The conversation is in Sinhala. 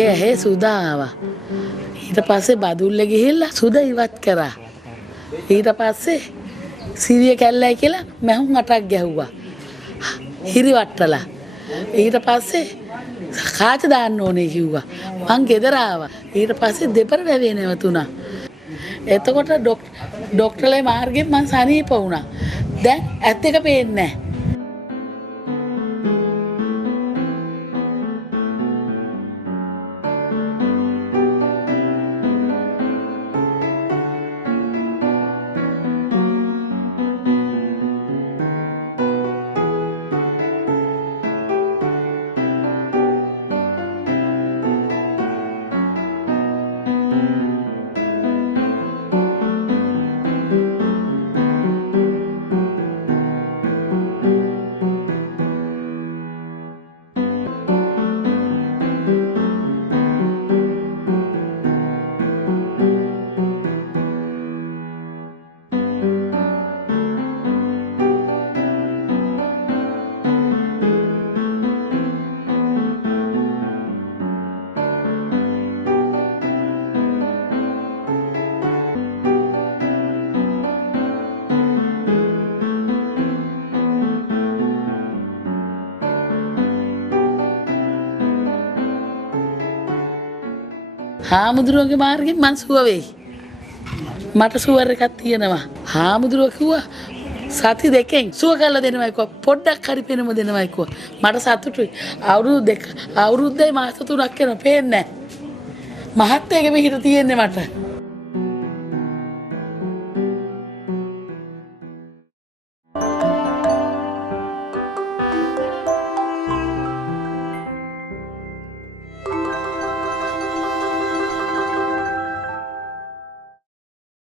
ඇහේ සුදා ආවා. ඊට පස්සේ බදුල්ලේ ගිහිල්ලා සුද ඉවත් කරා. ඊට පස්සේ සිරිය කැල්ලයි කියලා මැහුම් 8ක් ගැහුවා. හිරි වට්ටලා. ඊට පස්සේ කාච දාන්න ඕනේ කිව්වා. මං ගෙදර ආවා. ඊට පස්සේ දෙපර වැවේ නැවතුණා. එතකොට ඩොක්ටර්ලේ මාර්ගෙන් මං සනීප වුණා. දැන් ඇත්ත එක පේන්නේ නැහැ. හාමුදුරුවෝගේ මාර්ගෙන් මං සුව වෙයි. මට සුවර් එකක් තියෙනවා. හාමුදුරුවෝ කිව්වා සති දෙකෙන් සුව කරලා දෙනවා කිව්වා. පොඩ්ඩක් හරි පෙනුම දෙනවා කිව්වා. මට සතුටුයි. අවුරුද්දයි මාස 3ක් යනවා පේන්නේ නැහැ. මහත්යගේ මෙහෙට තියෙන්නේ මට.